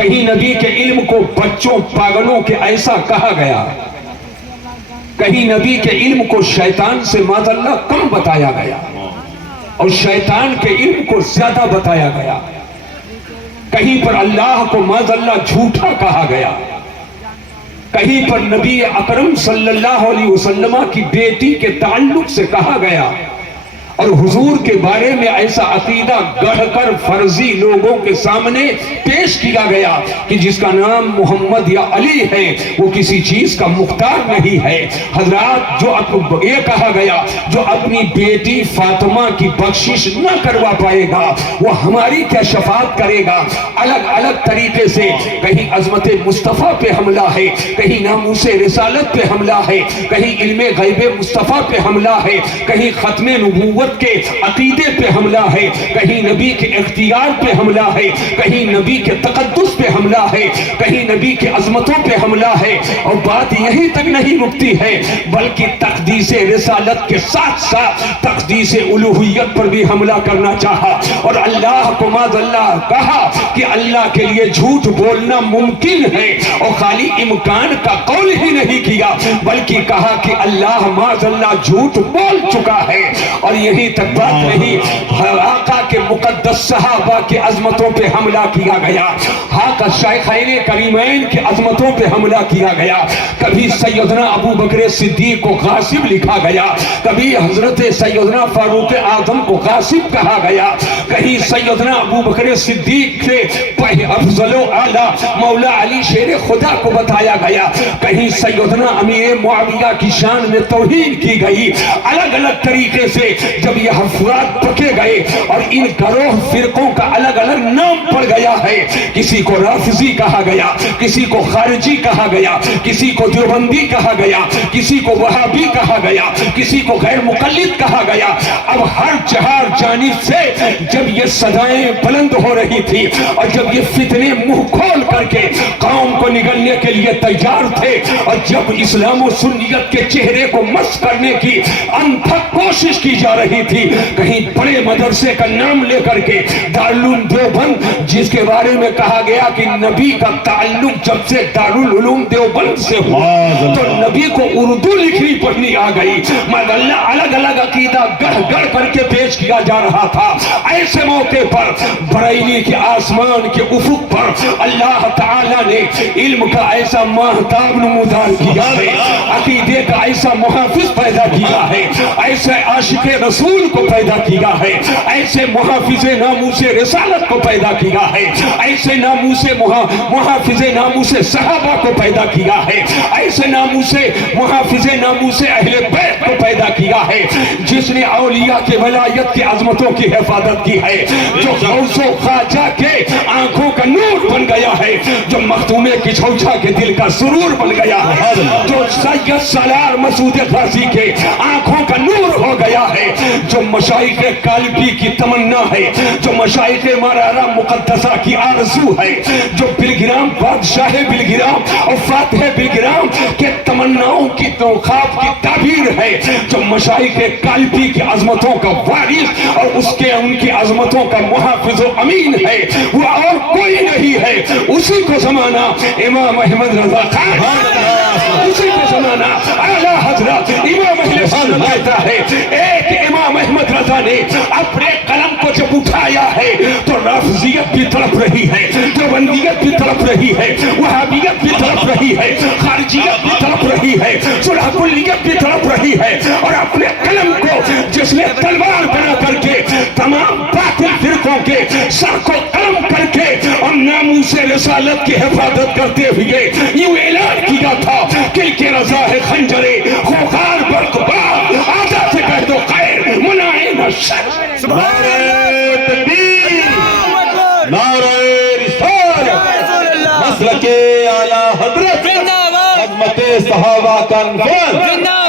کہیں نبی کے علم کو بچوں پاگلوں کے ایسا کہا گیا، کہیں نبی کے علم کو شیطان سے معاذ اللہ کم بتایا گیا اور شیطان کے علم کو زیادہ بتایا گیا، کہیں پر اللہ کو معاذ اللہ جھوٹا کہا گیا، کہیں پر نبی اکرم صلی اللہ علیہ وسلم کی بیٹی کے تعلق سے کہا گیا، اور حضور کے بارے میں ایسا عقیدہ گڑھ کر فرضی لوگوں کے سامنے پیش کیا گیا کہ جس کا نام محمد یا علی ہے وہ کسی چیز کا مختار نہیں ہے۔ حضرات، جو یہ کہا گیا جو اپنی بیٹی فاطمہ کی بخشش نہ کروا پائے گا وہ ہماری کیا شفاعت کرے گا؟ الگ الگ طریقے سے کہیں عظمت مصطفیٰ پہ حملہ ہے، کہیں ناموس رسالت پہ حملہ ہے، کہیں علم غیب مصطفیٰ پہ حملہ ہے، کہیں ختم نبوت کے عقیدے پہ حملہ ہے، کہیں نبی کے اختیار پہ حملہ ہے، کہیں نبی کے تقدس پہ حملہ ہے، کہیں نبی کے عظمتوں پہ حملہ ہے۔ اور بات یہی تک نہیں رکتی ہے بلکہ تقدیس رسالت کے ساتھ ساتھ تقدیس الوہیت پر بھی حملہ کرنا چاہا، اور اللہ کو معاذ اللہ کہا کہ اللہ کے لیے جھوٹ بولنا ممکن ہے، اور خالی امکان کا قول ہی نہیں کیا بلکہ کہا کہ اللہ معاذ اللہ جھوٹ بول چکا ہے۔ اور یہی تک بات نہیں، آقا کے مقدس صحابہ کے عظمتوں پہ حملہ کیا گیا، آقا شیخین کریمین کے عظمتوں پہ حملہ کیا گیا، کبھی سیدنا ابو بکر صدیق کو غاصب لکھا گیا، کبھی حضرت سیدنا فاروق اعظم کو غاصب کہا گیا، کہیں سیدنا ابو بکر صدیق سے افضل و اعلیٰ مولا علی شیر خدا کو بتایا گیا، کہیں سیدنا امیر معاویہ کی شان میں توہین کی گئی۔ الگ الگ طریقے سے جب یہ افراد پکے گئے اور ان گروہ فرقوں کا الگ الگ نام پڑ گیا ہے، کسی کو رافضی کہا گیا، کسی کو خارجی کہا گیا، کسی کو دیوبندی کہا گیا، کسی کو وہابی کہا گیا، کسی کو غیر مقلد کہا گیا۔ اب ہر چہار جانب سے جب یہ صدائیں بلند ہو رہی تھی اور جب یہ فتنے منہ کھول کر کے قوم کو نگلنے کے لیے تیار تھے، اور جب اسلام و سنیت کے چہرے کو مس کرنے کی انتھک کوشش کی جا رہی تھی، کہیں بڑے مدرسے کا نام لے کر کے دارالعلوم دیوبند، جس کے بارے میں کہا گیا کہ نبی کا تعلق جب سے دارالعلوم دیوبند سے ہوا تو نبی کو اردو لکھنی پڑھنی آ گئی، مگر اللہ الگ الگ عقیدہ گڑھ گڑھ کر کے پیش کیا جا رہا تھا۔ ایسے موقع پر بریلی کے آسمان کے افق پر اللہ تعالیٰ نے علم کا ایسا ماہتاب نمودار کیا ہے، عقیدے کا ایسا محافظ پیدا کیا ہے، ایسے عاشق رسول کو پیدا کیا ہے، ایسے محافظ ناموس رسالت کو پیدا کیا ہے، ایسے محافظ ناموس صحابہ کو پیدا کیا ہے، ایسے محافظ ناموس اہل بیت کو پیدا کیا ہے، جس نے اولیاء کے ولایت کی عظمتوں کی حفاظت کی ہے، جو غوث و خواجہ کے آنکھوں کا نور بن گیا ہے، جو مختوم کچھوچا کے دل کا سرور بن گیا ہے، جو سید سالار مسعود غازی کے آنکھوں کا نور ہو گیا ہے، جو مشائخ قالبی کی تمنا ہے، جو مشائخ مرارہ مقدسہ کی آرزو ہے، جو بلگرام بادشاہ بلگرام اور فاتح بلگرام کے تمناؤں کی خواب کی تعبیر ہے، جو مشائخ قالبی کی عظمتوں کا وارث اور ان کی عظمتوں کا محافظ و امین ہے، وہ اور کوئی نہیں ہے، اسی کو زمانہ امام احمد رضا خان، اسی کو زمانہ اعلیٰ حضرت امام اہل سنت کہتا ہے۔ ایک امام احمد رضا نے اپنے قلم کو جب اٹھایا ہے تو رافضیت بھی تڑپ رہی ہے، دیوبندیت بھی تڑپ رہی ہے، وہابیت بھی تڑپ رہی ہے، خارجیت بھی تڑپ رہی ہے، صلح کلیت بھی تڑپ رہی ہے، اور اپنے قلم کو جس نے تلوار بنا کر کے تمام باطل فرقوں کے سر کو قلم کر کے اور ناموس رسالت کی حفاظت کرتے ہوئے یوں اعلان کیا تھا کہ کے رضا ہے خنجرے خوخار برق بار آجا سے کہہ دو خیر منائن شر۔ نعرہ تکبیر، نعرہ رسالت، مسلک اعلیٰ حضرت، عظمت صحابہ کا انفان،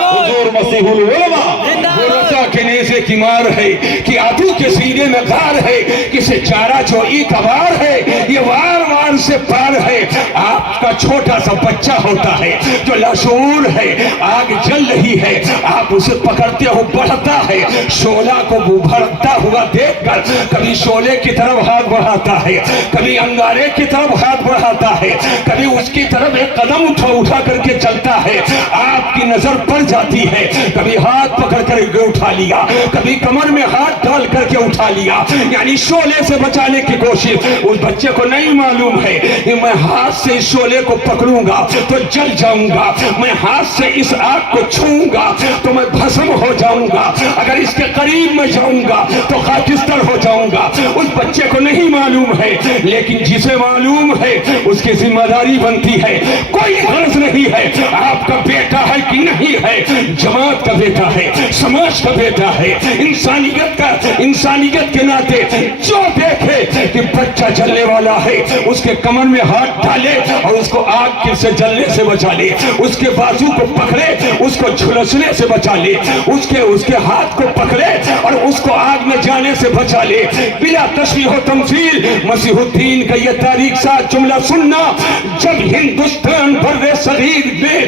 حضور مسیح العلماء، وہ رسا کے نیزے کی مار ہے کہ عدو کے سینے میں غار ہے، کسے چارہ جو ایتوار ہے یہ وار وار سے پار ہے۔ آپ آپ کا چھوٹا سا بچہ ہوتا ہے جو لاشعور ہے, آگ جل رہی ہے, آپ اسے پکڑتے ہو, بڑھتا ہے, شعلہ کو بھرتا ہوا دیکھ کر کبھی شعلے کی طرف ہاتھ بڑھاتا ہے, کبھی انگارے کی طرف ہاتھ بڑھاتا ہے, کبھی اس کی طرف ایک قدم اٹھا کر کے چلتا ہے, آپ کی نظر پڑ جاتی ہے, کبھی ہاتھ پکڑ کر کے اٹھا لیا, کبھی کمر میں ہاتھ ڈال کر کے اٹھا لیا, یعنی شعلے سے بچانے کی کوشش. اس بچے کو نہیں معلوم ہے کہ میں ہاتھ سے اس شعلے کو پکڑوں گا تو جل جاؤں گا, میں ہاتھ سے اس آگ کو چھوؤں گا تو میں بھسم ہو جاؤں گا, اگر اس کے قریب میں جاؤں گا تو خاکستر ہو جاؤں گا. اس بچے کو نہیں معلوم ہے, لیکن جسے معلوم ہے اس کی ذمہ داری بنتی ہے. کوئی غرض نہیں ہے آپ کا بیٹا ہے کہ نہیں ہے, جماعت کا بیٹا ہے, سماج کا بیٹا ہے, انسانیت کے ناطے جو دیکھے کہ بچہ جلنے والا ہے اس کے کمر میں ہاتھ ڈالے اور اس کو آگ سے جلنے سے بچا لے, اس کے بازو کو پکڑے, اس کو جھلسنے سے بچا لے, اس کے ہاتھ کو پکڑے اور اس کو آگ میں جانے سے بچا لے. بلا تشبیہ و تمثیل مسیح الدین کا یہ تاریخ ساتھ جملہ سننا, جب ہندوستان بر صغیر میں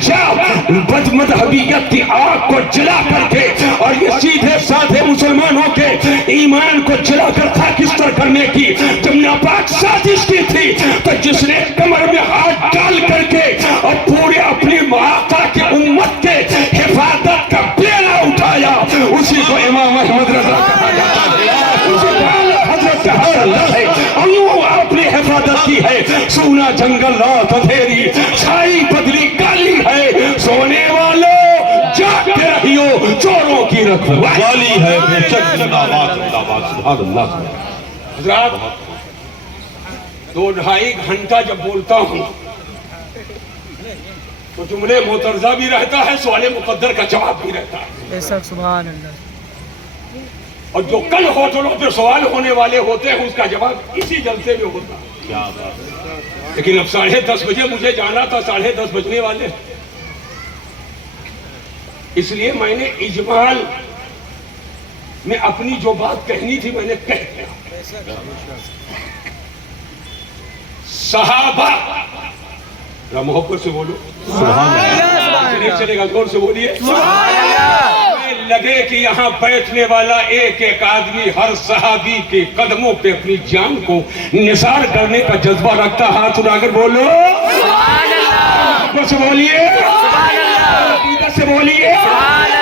جب بد مذہبیت کی آگ کو جلا کر کے اور یہ سیدھے سادھے مسلمانوں کے ایمان کو جلا کر خاکستر کرنے کی جب ناپاک سازش کی تھی, تو جس نے کمر میں ہاتھ ڈال کر کے اور پورے اپنی آقا کی امت کے حفاظت کا بیڑا اٹھایا, اسی کو امام احمد رضا کہا جاتا ہے, اسی کو حضرت اللہ ہے. انہوں آپ نے حفاظت کی ہے, سونا جنگل رات اندھیری, چھائی بدلی کالی ہے, سونے والوں جاگتے رہیو, چوروں کی رکھوالی ہے. بے شک سبحان اللہ. حضرات 2-2.5 گھنٹہ جب بولتا ہوں تو جملے معترضہ بھی رہتا ہے, سوال مقدر کا جواب بھی رہتا ہے. سبحان اللہ. اور جو کل ہوٹلوں پہ سوال ہونے والے ہوتے ہیں اس کا جواب اسی جلسے میں ہوتا ہے. لیکن اب 10:30 بجے مجھے جانا تھا, 10:30 بجنے والے, اس لیے میں نے اجمال میں اپنی جو بات کہنی تھی میں نے کہہ دیا. صحابہ, محبت سے بولو سبحان اللہ, چلے گا زور سے بولیے سبحان اللہ. لگے کہ یہاں بیٹھنے والا ایک ایک آدمی ہر صحابی کے قدموں پہ اپنی جان کو نثار کرنے کا جذبہ رکھتا, ہاتھ اٹھا کر بولو سبحان اللہ. محبت سے بولیے سبحان اللہ, عقیدت سے بولیے سبحان اللہ.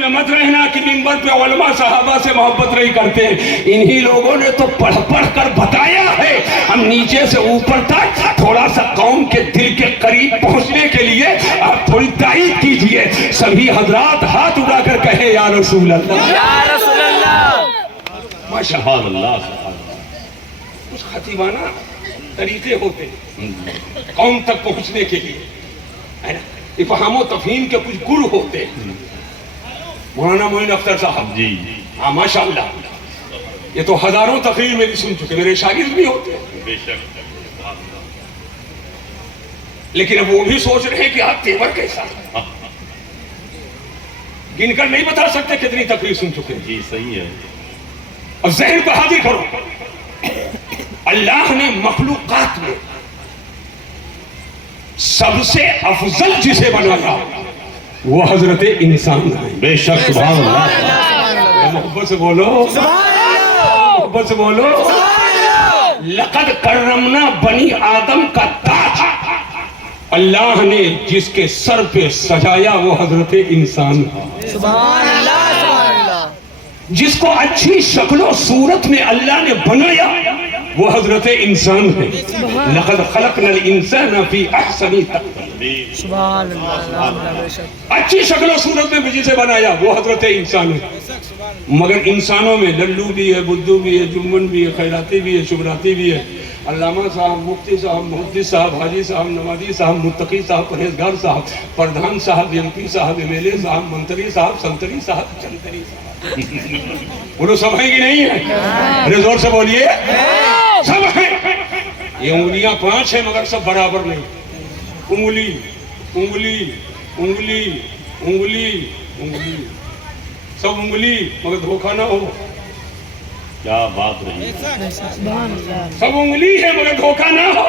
میں مت رہنا کہ منبر پہ علماء صحابہ سے محبت نہیں کرتے, انہی لوگوں نے تو پڑھ پڑھ کر بتایا ہے. ہم نیچے سے اوپر تک تھوڑا سا قوم کے دل کے قریب پہنچنے کے لیے آپ تھوڑی تائید کیجئے. سبھی حضرات ہاتھ اٹھا کر کہے یا رسول اللہ, یا رسول اللہ. سبحان اللہ. کچھ خطیبانہ طریقے ہوتے قوم تک پہنچنے کے لیے, ہے نا, افہام و تفہیم کے کچھ گر ہوتے ہیں. مولانا معین اختر صاحب جی ہاں ماشاءاللہ, یہ تو ہزاروں تقریر میں بھی سن چکے, میرے شاگرد بھی ہوتے ہیں, بے شک. لیکن اب وہ بھی سوچ رہے ہیں کہ آپ تیور کیسا, گن کر نہیں بتا سکتے کتنی تقریر سن چکے. جی صحیح ہے. اب ذہن کو حاضر کرو, اللہ نے مخلوقات میں سب سے افضل جسے بنایا وہ حضرت انسان ہے. بے شک سبحان اللہ. محبت سے بولو محبت سے بولو. لقد کرمنا بنی آدم کا تاج اللہ نے جس کے سر پہ سجایا وہ حضرت انسان ہے. سبحان اللہ. سبحان اللہ. جس کو اچھی شکل و صورت میں اللہ نے بنایا وہ حضرت انسان ہے. لقد خلقنا الانسان فی احسن تقویم. سبحان اللہ. اچھی شکل و صورت میں جسے بنایا وہ حضرت انسان ہے. مگر انسانوں میں للو بھی ہے, بدھو بھی ہے, جمن بھی ہے, خیراتی بھی ہے, شبراتی بھی ہے, علامہ صاحب, مفتی صاحب, محدث صاحب, حاجی صاحب, نمازی صاحب, متقی صاحب, پرہیزگار صاحب, پردھان صاحب, ایم پی صاحب, ایم ایل اے صاحب, منتری صاحب, سنتری صاحب, چنتری صاحب. وہ لوگ سب ہیں کہ نہیں ہیں؟ ارے زور سے بولیے سب ہیں. یہ انگلیاں 5 ہیں مگر سب برابر نہیں. انگلی انگلی انگلی انگلی انگلی سب انگلی مگر دھوکہ نہ ہو. کیا بات رہی. سب انگلی ہے مگر دھوکہ نہ ہو.